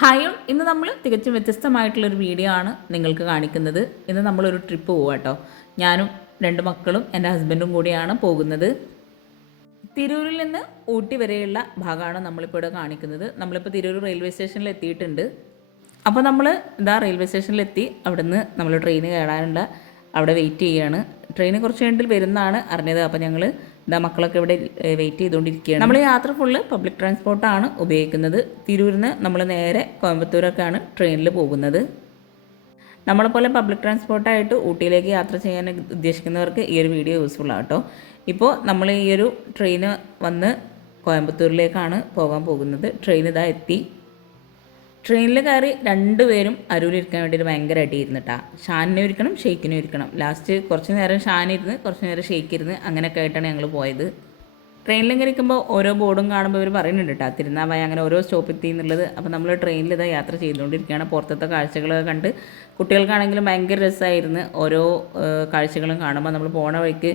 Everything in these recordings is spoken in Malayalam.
Hi all. ഇന്ന് നമ്മൾ തികച്ചും വ്യത്യസ്തമായിട്ടുള്ളൊരു വീഡിയോ ആണ് നിങ്ങൾക്ക് കാണിക്കുന്നത്. ഇന്ന് നമ്മളൊരു ട്രിപ്പ് പോവാം കേട്ടോ. ഞാനും രണ്ട് മക്കളും എൻ്റെ ഹസ്ബൻഡും കൂടിയാണ് പോകുന്നത്. തിരൂരിൽ നിന്ന് ഊട്ടി വരെയുള്ള ഭാഗമാണ് നമ്മളിപ്പോൾ ഇവിടെ കാണിക്കുന്നത്. നമ്മളിപ്പോൾ തിരൂർ റെയിൽവേ സ്റ്റേഷനിൽ എത്തിയിട്ടുണ്ട്. അപ്പോൾ നമ്മൾ ഇതാ റെയിൽവേ സ്റ്റേഷനിലെത്തി. അവിടുന്ന് നമ്മൾ ട്രെയിൻ കയറാനുള്ള അവിടെ വെയിറ്റ് ചെയ്യുകയാണ്. ട്രെയിൻ കുറച്ച് കഴിഞ്ഞിട്ട് വരുന്നതാണ് അറിഞ്ഞത്. അപ്പോൾ ഞങ്ങൾ ഇതാ മക്കളൊക്കെ ഇവിടെ വെയിറ്റ് ചെയ്തുകൊണ്ടിരിക്കുകയാണ്. നമ്മൾ യാത്ര ഫുള്ള് പബ്ലിക് ട്രാൻസ്പോർട്ടാണ് ഉപയോഗിക്കുന്നത്. തിരൂരിൽ നിന്ന് നമ്മൾ നേരെ കോയമ്പത്തൂരൊക്കെയാണ് ട്രെയിനിൽ പോകുന്നത്. നമ്മളെപ്പോലെ പബ്ലിക് ട്രാൻസ്പോർട്ടായിട്ട് ഊട്ടിയിലേക്ക് യാത്ര ചെയ്യാൻ ഉദ്ദേശിക്കുന്നവർക്ക് ഈ ഒരു വീഡിയോ യൂസ്ഫുൾ ആട്ടോ. ഇപ്പോൾ നമ്മൾ ഈ ഒരു ട്രെയിന് വന്ന് കോയമ്പത്തൂരിലേക്കാണ് പോകാൻ പോകുന്നത്. ട്രെയിൻ ഇതാ എത്തി. ട്രെയിനിൽ കയറി രണ്ടുപേരും അരൂരിരിക്കാൻ വേണ്ടിയിട്ട് ഭയങ്കര അടിയിരുന്നിട്ടാ. ഷാനിനെ ഇരിക്കണം, ഷെയ്ക്കിനെ ഇരിക്കണം. ലാസ്റ്റ് കുറച്ച് നേരം ഷാനിരുന്ന് കുറച്ച് നേരം ഷെയ്ക്കിരുന്ന് അങ്ങനെയൊക്കെ ആയിട്ടാണ് ഞങ്ങൾ പോയത്. ട്രെയിനിലിങ്ങനെ ഇരിക്കുമ്പോൾ ഓരോ ബോർഡും കാണുമ്പോൾ ഇവർ പറയുന്നുണ്ട് കേട്ടോ, തിരുനാവായ അങ്ങനെ ഓരോ സ്റ്റോപ്പ് എന്നുള്ളത്. അപ്പോൾ നമ്മൾ ട്രെയിനിൽ ഇതാ യാത്ര ചെയ്തുകൊണ്ടിരിക്കുകയാണ്. പുറത്തത്തെ കാഴ്ചകളൊക്കെ കണ്ട് കുട്ടികൾക്കാണെങ്കിലും ഭയങ്കര രസമായിരുന്നു. ഓരോ കാഴ്ചകളും കാണുമ്പോൾ നമ്മൾ പോണ വഴിക്ക്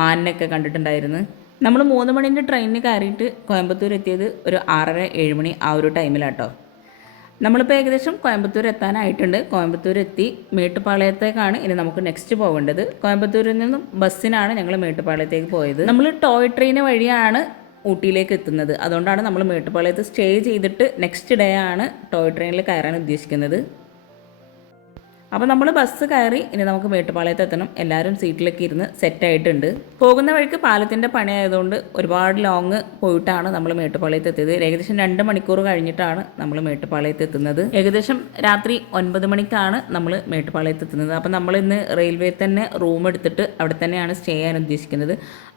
മാനിനൊക്കെ കണ്ടിട്ടുണ്ടായിരുന്നു. നമ്മൾ 3 മണിൻ്റെ ട്രെയിനിന് കയറിയിട്ട് കോയമ്പത്തൂർ എത്തിയത് ഒരു 6:30-7 മണി ആ ഒരു ടൈമിലാട്ടോ. നമ്മളിപ്പോൾ ഏകദേശം കോയമ്പത്തൂർ എത്താനായിട്ടുണ്ട്. കോയമ്പത്തൂർ എത്തി. മേട്ടുപ്പാളയത്തേക്കാണ് ഇനി നമുക്ക് നെക്സ്റ്റ് പോകേണ്ടത്. കോയമ്പത്തൂരിൽ നിന്നും ബസ്സിനാണ് ഞങ്ങൾ മേട്ടുപ്പാളയത്തേക്ക് പോയത്. നമ്മൾ ടോയ് ട്രെയിൻ വഴിയാണ് ഊട്ടിയിലേക്ക് എത്തുന്നത്. അതുകൊണ്ടാണ് നമ്മൾ മേട്ടുപ്പാളയത്ത് സ്റ്റേ ചെയ്തിട്ട് നെക്സ്റ്റ് ഡേ ആണ് ടോയ് ട്രെയിനിൽ കയറാൻ ഉദ്ദേശിക്കുന്നത്. അപ്പോൾ നമ്മൾ ബസ് കയറി ഇനി നമുക്ക് മേട്ടുപ്പാളയത്ത് എത്തണം. എല്ലാവരും സീറ്റിലൊക്കെ ഇരുന്ന് സെറ്റായിട്ടുണ്ട്. പോകുന്ന വഴിക്ക് പാലത്തിൻ്റെ പണി ആയതുകൊണ്ട് ഒരുപാട് ലോങ് പോയിട്ടാണ് നമ്മൾ മേട്ടുപ്പാളയത്ത് എത്തിയത്. ഏകദേശം 2 മണിക്കൂർ കഴിഞ്ഞിട്ടാണ് നമ്മൾ മേട്ടുപ്പാളയത്ത് എത്തുന്നത്. ഏകദേശം രാത്രി 9 മണിക്കാണ് നമ്മൾ മേട്ടുപ്പാളയത്ത് എത്തുന്നത്. അപ്പോൾ നമ്മൾ ഇന്ന് റെയിൽവേ തന്നെ റൂം എടുത്തിട്ട് അവിടെ തന്നെയാണ് സ്റ്റേ ചെയ്യാൻ ഉദ്ദേശിക്കുന്നത്.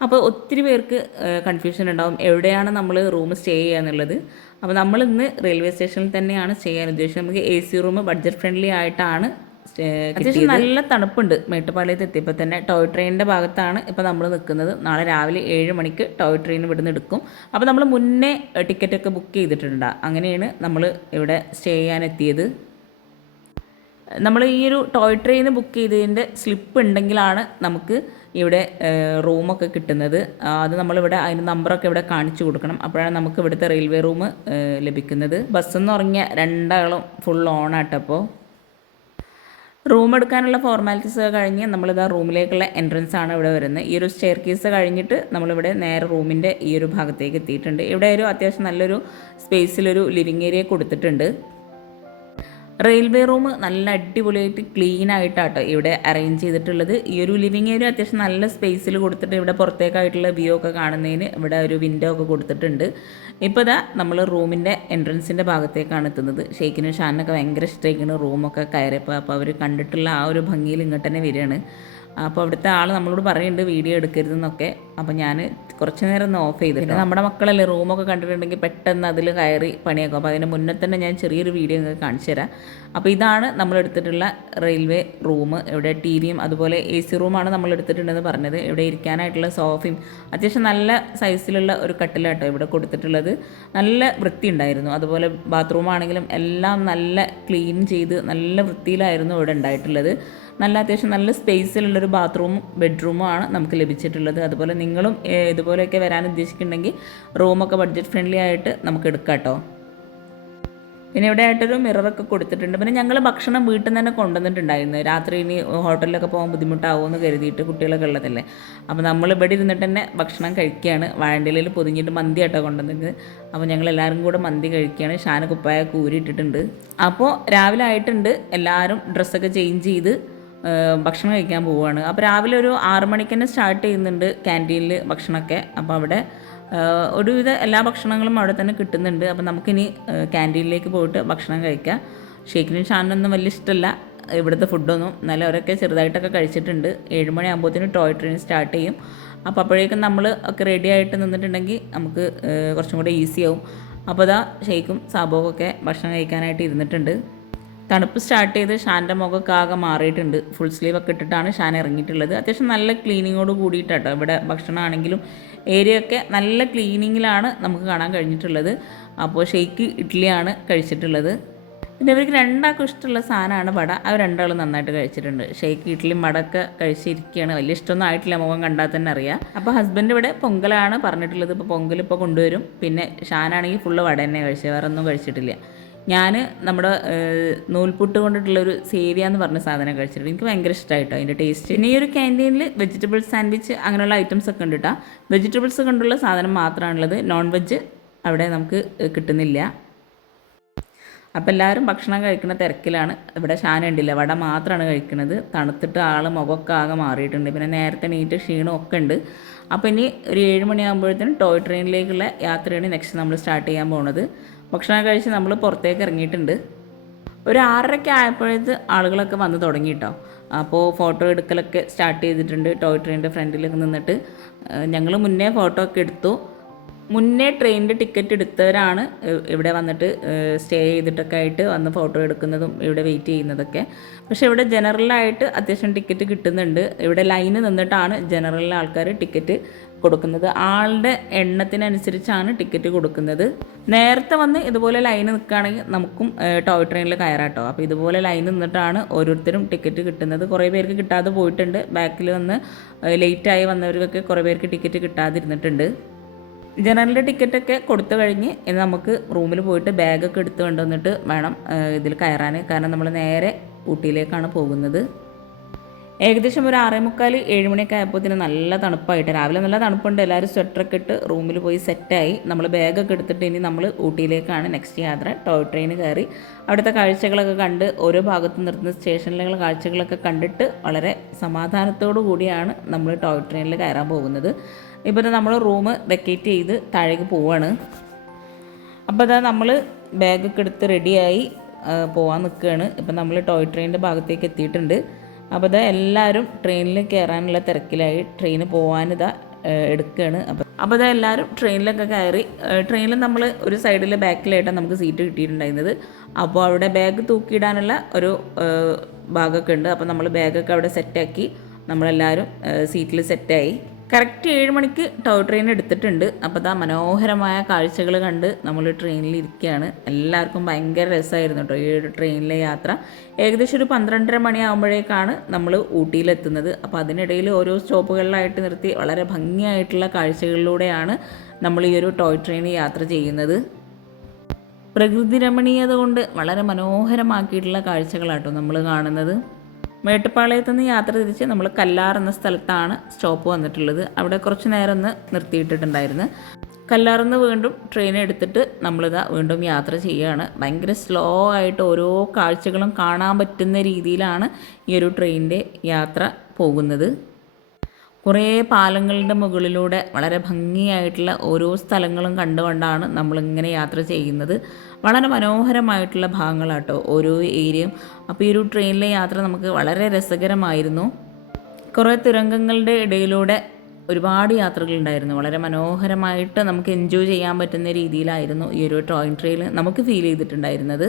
അപ്പോൾ ഒത്തിരി പേർക്ക് കൺഫ്യൂഷൻ ഉണ്ടാവും എവിടെയാണ് നമ്മൾ റൂം സ്റ്റേ ചെയ്യുക എന്നുള്ളത്. അപ്പോൾ നമ്മൾ ഇന്ന് റെയിൽവേ സ്റ്റേഷനിൽ തന്നെയാണ് സ്റ്റേ ചെയ്യാൻ ഉദ്ദേശിക്കുന്നത്. നമുക്ക് AC റൂം ബഡ്ജറ്റ് ഫ്രണ്ട്ലി ആയിട്ടാണ്. അത്യാവശ്യം നല്ല തണുപ്പുണ്ട്. മേട്ടുപ്പാളയത്ത് എത്തിയപ്പോൾ തന്നെ ടോയ് ട്രെയിനിൻ്റെ ഭാഗത്താണ് ഇപ്പോൾ നമ്മൾ നിൽക്കുന്നത്. നാളെ രാവിലെ 7 മണിക്ക് ടോയ് ട്രെയിൻ ഇവിടുന്ന് എടുക്കും. അപ്പോൾ നമ്മൾ മുന്നേ ടിക്കറ്റൊക്കെ ബുക്ക് ചെയ്തിട്ടുണ്ട്. അങ്ങനെയാണ് നമ്മൾ ഇവിടെ സ്റ്റേ ചെയ്യാൻ എത്തിയത്. നമ്മൾ ഈ ഒരു ടോയ് ട്രെയിൻ ബുക്ക് ചെയ്തതിൻ്റെ സ്ലിപ്പ് ഉണ്ടെങ്കിലാണ് നമുക്ക് ഇവിടെ റൂമൊക്കെ കിട്ടുന്നത്. അത് നമ്മളിവിടെ അതിന് നമ്പറൊക്കെ ഇവിടെ കാണിച്ചു കൊടുക്കണം. അപ്പോഴാണ് നമുക്ക് ഇവിടുത്തെ റെയിൽവേ റൂം ലഭിക്കുന്നത്. ബസ്സെന്ന് ഉറങ്ങിയ രണ്ടാളും ഫുൾ ഓണാട്ടപ്പോൾ റൂം എടുക്കാനുള്ള ഫോർമാലിറ്റീസ് കഴിഞ്ഞ് നമ്മളിതാ റൂമിലേക്കുള്ള എൻട്രൻസ് ആണ് ഇവിടെ വരുന്നത്. ഈ ഒരു സ്റ്റെയർ കേസ് കഴിഞ്ഞിട്ട് നമ്മളിവിടെ നേരെ റൂമിൻ്റെ ഈ ഒരു ഭാഗത്തേക്ക് എത്തിയിട്ടുണ്ട്. ഇവിടെ ഒരു അത്യാവശ്യം നല്ലൊരു സ്പേസിലൊരു ലിവിങ് ഏരിയ കൊടുത്തിട്ടുണ്ട്. റെയിൽവേ റൂം നല്ല അടിപൊളിയായിട്ട് ക്ലീൻ ആയിട്ടാട്ടോ ഇവിടെ അറേഞ്ച് ചെയ്തിട്ടുള്ളത്. ഈ ഒരു ലിവിങ് ഏരിയ അത്യാവശ്യം നല്ല സ്പേസിൽ കൊടുത്തിട്ട് ഇവിടെ പുറത്തേക്കായിട്ടുള്ള വ്യൂ ഒക്കെ കാണുന്നതിന് ഇവിടെ ഒരു വിൻഡോ ഒക്കെ കൊടുത്തിട്ടുണ്ട്. ഇപ്പോൾ ഇതാ നമ്മൾ റൂമിൻ്റെ എൻട്രൻസിൻ്റെ ഭാഗത്തേക്കാണ് എത്തുന്നത്. ഷെയ്ക്കിനും ഷാനൊക്കെ ഭയങ്കര ഇഷ്ടമായിരിക്കുന്നു റൂമൊക്കെ കയറിയപ്പോൾ. അപ്പോൾ അവർ കണ്ടിട്ടുള്ള ആ ഒരു ഭംഗിയിൽ ഇങ്ങോട്ട് തന്നെ വരികയാണ്. അപ്പോൾ അവിടുത്തെ ആൾ നമ്മളോട് പറയുന്നുണ്ട് വീഡിയോ എടുക്കരുതെന്നൊക്കെ. അപ്പോൾ ഞാൻ കുറച്ച് നേരം ഒന്ന് ഓഫ് ചെയ്തിട്ട്, നമ്മുടെ മക്കളല്ലേ റൂമൊക്കെ കണ്ടിട്ടുണ്ടെങ്കിൽ പെട്ടെന്ന് അതിൽ കയറി പണിയാക്കും. അപ്പോൾ അതിന് മുന്നേ തന്നെ ഞാൻ ചെറിയൊരു വീഡിയോ നിങ്ങൾക്ക് കാണിച്ചു തരാം. അപ്പോൾ ഇതാണ് നമ്മൾ എടുത്തിട്ടുള്ള റെയിൽവേ റൂം. ഇവിടെ TVയും അതുപോലെ AC റൂമാണ് നമ്മൾ എടുത്തിട്ടുണ്ടെന്ന് പറഞ്ഞത്. ഇവിടെ ഇരിക്കാനായിട്ടുള്ള സോഫയും അത്യാവശ്യം നല്ല സൈസിലുള്ള ഒരു കട്ടിലാട്ടോ ഇവിടെ കൊടുത്തിട്ടുള്ളത്. നല്ല വൃത്തി ഉണ്ടായിരുന്നു. അതുപോലെ ബാത്റൂം ആണെങ്കിലും എല്ലാം നല്ല ക്ലീൻ ചെയ്ത് നല്ല വൃത്തിയിലായിരുന്നു ഇവിടെ ഉണ്ടായിട്ടുള്ളത്. നല്ല അത്യാവശ്യം നല്ല സ്പേസിലുള്ളൊരു ബാത്റൂമും ബെഡ്റൂമുമാണ് നമുക്ക് ലഭിച്ചിട്ടുള്ളത്. അതുപോലെ നിങ്ങളും ഇതുപോലെയൊക്കെ വരാൻ ഉദ്ദേശിക്കുന്നുണ്ടെങ്കിൽ റൂമൊക്കെ ബഡ്ജറ്റ് ഫ്രണ്ട്ലി ആയിട്ട് നമുക്ക് എടുക്കാം കേട്ടോ. പിന്നെ ഇവിടെ ആയിട്ടൊരു മിററൊക്കെ കൊടുത്തിട്ടുണ്ട്. പിന്നെ ഞങ്ങൾ ഭക്ഷണം വീട്ടിൽ നിന്ന് തന്നെ കൊണ്ടുവന്നിട്ടുണ്ടായിരുന്നു. രാത്രി ഇനി ഹോട്ടലിലൊക്കെ പോകാൻ ബുദ്ധിമുട്ടാവുമെന്ന് കരുതിയിട്ട് കുട്ടികളൊക്കെ ഉള്ളതല്ലേ. അപ്പോൾ നമ്മൾ ഇവിടെ ഇരുന്നിട്ട് തന്നെ ഭക്ഷണം കഴിക്കുകയാണ്. വാഴണ്ടിലയിൽ പൊതിഞ്ഞിട്ട് മന്തി ആട്ടോ കൊണ്ടുവന്നത്. അപ്പോൾ ഞങ്ങൾ എല്ലാവരും കൂടെ മന്തി കഴിക്കുകയാണ്. ഷാന കുപ്പായൊക്കെ ഊരിയിട്ടിട്ടുണ്ട്. അപ്പോൾ രാവിലെ ആയിട്ടുണ്ട്. എല്ലാവരും ഡ്രസ്സൊക്കെ ചേഞ്ച് ചെയ്ത് ഭക്ഷണം കഴിക്കാൻ പോവുകയാണ്. അപ്പോൾ രാവിലെ ഒരു 6 മണിക്ക് തന്നെ സ്റ്റാർട്ട് ചെയ്യുന്നുണ്ട് ക്യാൻറ്റീനിൽ ഭക്ഷണമൊക്കെ. അപ്പോൾ അവിടെ ഒരുവിധ എല്ലാ ഭക്ഷണങ്ങളും അവിടെ തന്നെ കിട്ടുന്നുണ്ട്. അപ്പോൾ നമുക്കിനി ക്യാൻറ്റീനിലേക്ക് പോയിട്ട് ഭക്ഷണം കഴിക്കാം. ഷെയ്ക്കിനും ഷാനൊന്നും വലിയ ഇഷ്ടമല്ല ഇവിടുത്തെ ഫുഡൊന്നും. എന്നാലും അവരൊക്കെ ചെറുതായിട്ടൊക്കെ കഴിച്ചിട്ടുണ്ട്. 7 മണിയാകുമ്പോഴത്തേന് ടോയ് ട്രെയിൻ സ്റ്റാർട്ട് ചെയ്യും. അപ്പോൾ അപ്പോഴേക്കും നമ്മൾ ഒക്കെ റെഡി ആയിട്ട് നിന്നിട്ടുണ്ടെങ്കിൽ നമുക്ക് കുറച്ചും കൂടെ ഈസി ആവും. അപ്പോൾ അതാ ഷെയ്ക്കും സാബോക്കൊക്കെ ഭക്ഷണം കഴിക്കാനായിട്ട് ഇരുന്നിട്ടുണ്ട്. തണുപ്പ് സ്റ്റാർട്ട് ചെയ്ത് ഷാൻ്റെ മുഖമൊക്കെ ആകെ മാറിയിട്ടുണ്ട്. ഫുൾ സ്ലീവൊക്കെ ഇട്ടിട്ടാണ് ഷാൻ ഇറങ്ങിയിട്ടുള്ളത്. അത്യാവശ്യം നല്ല ക്ലീനിങ്ങോട് കൂടിയിട്ടാട്ടോ ഇവിടെ ഭക്ഷണമാണെങ്കിലും ഏരിയയൊക്കെ നല്ല ക്ലീനിങ്ങിലാണ് നമുക്ക് കാണാൻ കഴിഞ്ഞിട്ടുള്ളത്. അപ്പോൾ ഷെയ്ക്ക് ഇഡ്ഡലിയാണ് കഴിച്ചിട്ടുള്ളത്. പിന്നെ ഇവർക്ക് രണ്ടാൾക്കും ഇഷ്ടമുള്ള സാധനമാണ് വട. അവർ രണ്ടാളും നന്നായിട്ട് കഴിച്ചിട്ടുണ്ട്. ഷെയ്ക്ക് ഇഡ്ഡലിയും വടയൊക്കെ കഴിച്ചിരിക്കുകയാണ്. വലിയ ഇഷ്ടമൊന്നും ആയിട്ടില്ല, മുഖം കണ്ടാൽ തന്നെ അറിയാം. അപ്പോൾ ഹസ്ബൻഡ് ഇവിടെ പൊങ്കലാണ് പറഞ്ഞിട്ടുള്ളത്. ഇപ്പോൾ പൊങ്കൽ ഇപ്പോൾ കൊണ്ടുവരും. പിന്നെ ഷാനാണെങ്കിൽ ഫുള്ള് വട തന്നെ കഴിച്ചത്, വേറെ ഒന്നും കഴിച്ചിട്ടില്ല. ഞാൻ നമ്മുടെ നൂൽപുട്ട് കൊണ്ടിട്ടുള്ളൊരു സേവിയ എന്ന് പറഞ്ഞ സാധനം കഴിച്ചിട്ടുണ്ട്. എനിക്ക് ഭയങ്കര ഇഷ്ടമായിട്ടോ അതിൻ്റെ ടേസ്റ്റ്. പിന്നെ ഈ ഒരു ക്യാൻറ്റീനിൽ വെജിറ്റബിൾ സാൻഡ്വിച്ച് അങ്ങനെയുള്ള ഐറ്റംസ് ഒക്കെ ഉണ്ട് കേട്ടോ. വെജിറ്റബിൾസ് കൊണ്ടുള്ള സാധനം മാത്രമാണുള്ളത്. നോൺ വെജ് അവിടെ നമുക്ക് കിട്ടുന്നില്ല. അപ്പോൾ എല്ലാവരും ഭക്ഷണം കഴിക്കുന്ന തിരക്കിലാണ്. ഇവിടെ ഷാന ഉണ്ടില്ല, വട മാത്രമാണ് കഴിക്കുന്നത്. തണുത്തിട്ട് ആൾ മുഖമൊക്കെ ആകെ മാറിയിട്ടുണ്ട്. പിന്നെ നേരത്തെ നീറ്റ് ക്ഷീണം ഒക്കെ ഉണ്ട്. അപ്പോൾ ഇനി ഒരു 7 മണിയാകുമ്പോഴത്തേനും ടോയ് ട്രെയിനിലേക്കുള്ള യാത്രയാണ് നെക്സ്റ്റ് നമ്മൾ സ്റ്റാർട്ട് ചെയ്യാൻ പോകുന്നത്. ഭക്ഷണം കഴിച്ച് നമ്മൾ പുറത്തേക്ക് ഇറങ്ങിയിട്ടുണ്ട്. ഒരു 6:30 ആയപ്പോഴേക്ക് ആളുകളൊക്കെ വന്ന് തുടങ്ങി കേട്ടോ. അപ്പോൾ ഫോട്ടോ എടുക്കലൊക്കെ സ്റ്റാർട്ട് ചെയ്തിട്ടുണ്ട്. ടോയ് ട്രെയിനിൻ്റെ ഫ്രണ്ടിലൊക്കെ നിന്നിട്ട് ഞങ്ങൾ മുന്നേ ഫോട്ടോ ഒക്കെ എടുത്തു. മുന്നേ ട്രെയിനിൻ്റെ ടിക്കറ്റ് എടുത്തവരാണ് ഇവിടെ വന്നിട്ട് സ്റ്റേ ചെയ്തിട്ടൊക്കെ ആയിട്ട് വന്ന് ഫോട്ടോ എടുക്കുന്നതും ഇവിടെ വെയിറ്റ് ചെയ്യുന്നതൊക്കെ. പക്ഷേ ഇവിടെ ജനറലായിട്ട് അത്യാവശ്യം ടിക്കറ്റ് കിട്ടുന്നുണ്ട്. ഇവിടെ ലൈന് നിന്നിട്ടാണ് ജനറലിലെ ആൾക്കാർ ടിക്കറ്റ് കൊടുക്കുന്നത്. ആളുടെ എണ്ണത്തിനനുസരിച്ചാണ് ടിക്കറ്റ് കൊടുക്കുന്നത്. നേരത്തെ വന്ന് ഇതുപോലെ ലൈന് നിൽക്കുകയാണെങ്കിൽ നമുക്കും ടോയ് ട്രെയിനിൽ കയറാട്ടോ. അപ്പോൾ ഇതുപോലെ ലൈന് നിന്നിട്ടാണ് ഓരോരുത്തരും ടിക്കറ്റ് കിട്ടുന്നത്. കുറേ പേർക്ക് കിട്ടാതെ പോയിട്ടുണ്ട്. ബാക്കിൽ വന്ന് ലേറ്റായി വന്നവർക്കൊക്കെ കുറേ പേർക്ക് ടിക്കറ്റ് കിട്ടാതിരുന്നിട്ടുണ്ട്. ജനറലിൻ്റെ ടിക്കറ്റൊക്കെ കൊടുത്തു കഴിഞ്ഞ് ഇനി നമുക്ക് റൂമിൽ പോയിട്ട് ബാഗൊക്കെ എടുത്ത് കൊണ്ടുവന്നിട്ട് വേണം ഇതിൽ കയറാൻ. കാരണം നമ്മൾ നേരെ ഊട്ടിയിലേക്കാണ് പോകുന്നത്. ഏകദേശം ഒരു 6:45 7 മണിയൊക്കെ ആയപ്പോൾ നല്ല തണുപ്പായിട്ട്, രാവിലെ നല്ല തണുപ്പുണ്ട്. എല്ലാവരും സ്വെറ്ററൊക്കെ ഇട്ട് റൂമിൽ പോയി സെറ്റായി. നമ്മൾ ബാഗൊക്കെ എടുത്തിട്ട് ഇനി നമ്മൾ ഊട്ടിയിലേക്കാണ് നെക്സ്റ്റ് യാത്ര. ടോയ് ട്രെയിൻ കയറി അവിടുത്തെ കാഴ്ചകളൊക്കെ കണ്ട് ഓരോ ഭാഗത്ത് നിർത്തുന്ന സ്റ്റേഷനിലുള്ള കാഴ്ചകളൊക്കെ കണ്ടിട്ട് വളരെ സമാധാനത്തോടു കൂടിയാണ് നമ്മൾ ടോയ് ട്രെയിനിൽ കയറാൻ പോകുന്നത്. ഇപ്പോൾ നമ്മൾ റൂം വെക്കേറ്റ് ചെയ്ത് താഴേക്ക് പോവാണ്. അപ്പോൾ അതാ നമ്മൾ ബാഗൊക്കെ എടുത്ത് റെഡിയായി പോകാൻ നിൽക്കുകയാണ്. ഇപ്പം നമ്മൾ ടോയ് ട്രെയിനിൻ്റെ ഭാഗത്തേക്ക് എത്തിയിട്ടുണ്ട്. അപ്പോൾ ഇതാ എല്ലാവരും ട്രെയിനിൽ കയറാനുള്ള തിരക്കിലായി. ട്രെയിന് പോകാനിതാ എടുക്കുകയാണ്. അപ്പോൾ ഇതാ എല്ലാവരും ട്രെയിനിലൊക്കെ കയറി. ട്രെയിനിൽ നമ്മൾ ഒരു സൈഡിൽ ബാക്കിലായിട്ടാണ് നമുക്ക് സീറ്റ് കിട്ടിയിട്ടുണ്ടായിരുന്നത്. അപ്പോൾ അവിടെ ബാഗ് തൂക്കിയിടാനുള്ള ഒരു ഭാഗമൊക്കെ ഉണ്ട്. അപ്പോൾ നമ്മൾ ബാഗൊക്കെ അവിടെ സെറ്റാക്കി നമ്മളെല്ലാവരും സീറ്റിൽ സെറ്റായി. കറക്റ്റ് 7 മണിക്ക് ടോയ് ട്രെയിൻ എടുത്തിട്ടുണ്ട്. അപ്പോൾ ഇതാ മനോഹരമായ കാഴ്ചകൾ കണ്ട് നമ്മൾ ട്രെയിനിൽ ഇരിക്കുകയാണ്. എല്ലാവർക്കും ഭയങ്കര രസമായിരുന്നു കേട്ടോ ഈ ഒരു ട്രെയിനിലെ യാത്ര. ഏകദേശം ഒരു 12:30 മണിയാകുമ്പോഴേക്കാണ് നമ്മൾ ഊട്ടിയിലെത്തുന്നത്. അപ്പോൾ അതിനിടയിൽ ഓരോ സ്റ്റോപ്പുകളിലായിട്ട് നിർത്തി വളരെ ഭംഗിയായിട്ടുള്ള കാഴ്ചകളിലൂടെയാണ് നമ്മൾ ഈ ഒരു ടോയ് ട്രെയിൻ യാത്ര ചെയ്യുന്നത്. പ്രകൃതി രമണീയത കൊണ്ട് വളരെ മനോഹരമാക്കിയിട്ടുള്ള കാഴ്ചകളാട്ടോ നമ്മൾ കാണുന്നത്. മേട്ടുപ്പാളയത്തു നിന്ന് യാത്ര തിരിച്ച് നമ്മൾ കല്ലാർ എന്ന സ്ഥലത്താണ് സ്റ്റോപ്പ് വന്നിട്ടുള്ളത്. അവിടെ കുറച്ച് നേരം ഒന്ന് നിർത്തിയിട്ടിട്ടുണ്ടായിരുന്നു. കല്ലാറിൽ നിന്ന് വീണ്ടും ട്രെയിൻ എടുത്തിട്ട് നമ്മളിതാ വീണ്ടും യാത്ര ചെയ്യുകയാണ്. ഭയങ്കര സ്ലോ ആയിട്ട് ഓരോ കാഴ്ചകളും കാണാൻ പറ്റുന്ന രീതിയിലാണ് ഈ ഒരു ട്രെയിനിൻ്റെ യാത്ര പോകുന്നത്. കുറേ പാലങ്ങളുടെ മുകളിലൂടെ വളരെ ഭംഗിയായിട്ടുള്ള ഓരോ സ്ഥലങ്ങളും കണ്ടുകൊണ്ടാണ് നമ്മളിങ്ങനെ യാത്ര ചെയ്യുന്നത്. വളരെ മനോഹരമായിട്ടുള്ള ഭാഗങ്ങളാട്ടോ ഓരോ ഏരിയയും. അപ്പോൾ ഈ ഒരു ട്രെയിനിലെ യാത്ര നമുക്ക് വളരെ രസകരമായിരുന്നു. കുറേ തുരങ്കങ്ങളുടെ ഇടയിലൂടെ ഒരുപാട് യാത്രകളുണ്ടായിരുന്നു. വളരെ മനോഹരമായിട്ട് നമുക്ക് എൻജോയ് ചെയ്യാൻ പറ്റുന്ന രീതിയിലായിരുന്നു ഈ ഒരു ടോയ് ട്രെയിൻ നമുക്ക് ഫീൽ ചെയ്തിട്ടുണ്ടായിരുന്നത്.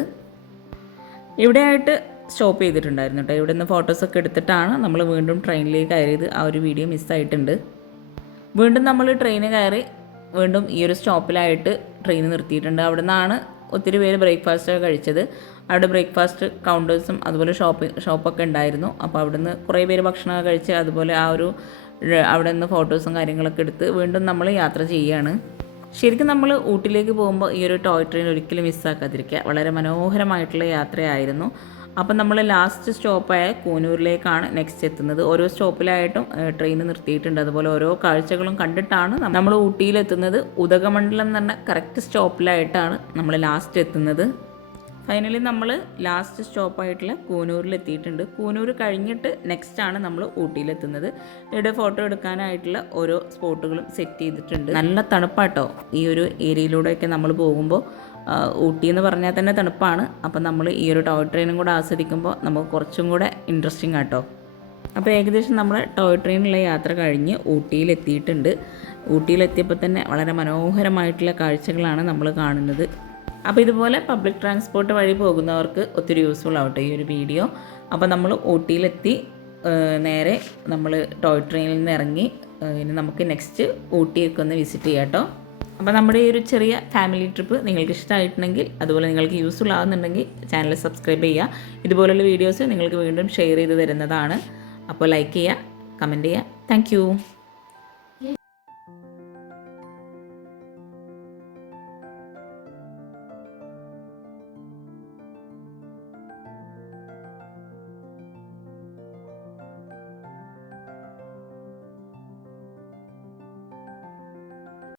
ഇവിടെയായിട്ട് സ്റ്റോപ്പ് ചെയ്തിട്ടുണ്ടായിരുന്നു കേട്ടോ. ഇവിടെ നിന്ന് ഫോട്ടോസൊക്കെ എടുത്തിട്ടാണ് നമ്മൾ വീണ്ടും ട്രെയിനിലേക്ക് കയറിയത്. ആ ഒരു വീഡിയോ മിസ്സായിട്ടുണ്ട്. വീണ്ടും നമ്മൾ ട്രെയിന് കയറി വീണ്ടും ഈ ഒരു സ്റ്റോപ്പിലായിട്ട് ട്രെയിൻ നിർത്തിയിട്ടുണ്ട്. അവിടെ നിന്നാണ് ഒത്തിരി പേര് ബ്രേക്ക്ഫാസ്റ്റൊക്കെ കഴിച്ചത്. അവിടെ ബ്രേക്ക്ഫാസ്റ്റ് കൗണ്ടേഴ്സും അതുപോലെ ഷോപ്പൊക്കെ ഉണ്ടായിരുന്നു. അപ്പോൾ അവിടെ നിന്ന് കുറേ പേര് ഭക്ഷണമൊക്കെ കഴിച്ച് അതുപോലെ ആ ഒരു അവിടെ നിന്ന് ഫോട്ടോസും കാര്യങ്ങളൊക്കെ എടുത്ത് വീണ്ടും നമ്മൾ യാത്ര ചെയ്യുകയാണ്. ശരിക്കും നമ്മൾ ഊട്ടിയിലേക്ക് പോകുമ്പോൾ ഈ ഒരു ടോയ് ട്രെയിൻ ഒരിക്കലും മിസ്സാക്കാതിരിക്കുക. വളരെ മനോഹരമായിട്ടുള്ള യാത്രയായിരുന്നു. അപ്പം നമ്മൾ ലാസ്റ്റ് സ്റ്റോപ്പായ കൂനൂരിലേക്കാണ് നെക്സ്റ്റ് എത്തുന്നത്. ഓരോ സ്റ്റോപ്പിലായിട്ടും ട്രെയിൻ നിർത്തിയിട്ടുണ്ട്. അതുപോലെ ഓരോ കാഴ്ചകളും കണ്ടിട്ടാണ് നമ്മൾ ഊട്ടിയിലെത്തുന്നത്. ഉദകമണ്ഡലം എന്ന് പറഞ്ഞ കറക്റ്റ് സ്റ്റോപ്പിലായിട്ടാണ് നമ്മൾ ലാസ്റ്റ് എത്തുന്നത്. ഫൈനലി നമ്മൾ ലാസ്റ്റ് സ്റ്റോപ്പായിട്ടുള്ള കൂനൂരിലെത്തിയിട്ടുണ്ട്. കൂനൂർ കഴിഞ്ഞിട്ട് നെക്സ്റ്റാണ് നമ്മൾ ഊട്ടിയിലെത്തുന്നത്. ഇവിടെ ഫോട്ടോ എടുക്കാനായിട്ടുള്ള ഓരോ സ്പോട്ടുകളും സെറ്റ് ചെയ്തിട്ടുണ്ട്. നല്ല തണുപ്പാട്ടോ ഈ ഒരു ഏരിയയിലൂടെയൊക്കെ നമ്മൾ പോകുമ്പോൾ. ഊട്ടി എന്ന് പറഞ്ഞാൽ തന്നെ തണുപ്പാണ്. അപ്പം നമ്മൾ ഈ ഒരു ടോയ് ട്രെയിനും കൂടെ ആസ്വദിക്കുമ്പോൾ നമുക്ക് കുറച്ചും കൂടെ ഇൻട്രസ്റ്റിംഗ് ആട്ടോ. അപ്പോൾ ഏകദേശം നമ്മൾ ടോയ് ട്രെയിനിലുള്ള യാത്ര കഴിഞ്ഞ് ഊട്ടിയിലെത്തിയിട്ടുണ്ട്. ഊട്ടിയിലെത്തിയപ്പോൾ തന്നെ വളരെ മനോഹരമായിട്ടുള്ള കാഴ്ചകളാണ് നമ്മൾ കാണുന്നത്. അപ്പോൾ ഇതുപോലെ പബ്ലിക് ട്രാൻസ്പോർട്ട് വഴി പോകുന്നവർക്ക് ഒത്തിരി യൂസ്ഫുൾ ആവട്ടെ ഈ ഒരു വീഡിയോ. അപ്പോൾ നമ്മൾ ഊട്ടിയിലെത്തി നേരെ നമ്മൾ ടോയ് ട്രെയിനിൽ നിന്ന് ഇറങ്ങി ഇനി നമുക്ക് നെക്സ്റ്റ് ഊട്ടിയൊക്കെ ഒന്ന് വിസിറ്റ് ചെയ്യാം കേട്ടോ. അപ്പോൾ നമ്മുടെ ഈ ഒരു ചെറിയ ഫാമിലി ട്രിപ്പ് നിങ്ങൾക്ക് ഇഷ്ടമായിട്ടുണ്ടെങ്കിൽ അതുപോലെ നിങ്ങൾക്ക് യൂസ്ഫുൾ ആകുന്നുണ്ടെങ്കിൽ ചാനൽ സബ്സ്ക്രൈബ് ചെയ്യുക. ഇതുപോലുള്ള വീഡിയോസ് നിങ്ങൾക്ക് വീണ്ടും ഷെയർ ചെയ്ത് തരുന്നതാണ്. അപ്പോൾ ലൈക്ക് ചെയ്യുക, കമൻറ്റ് ചെയ്യുക. താങ്ക്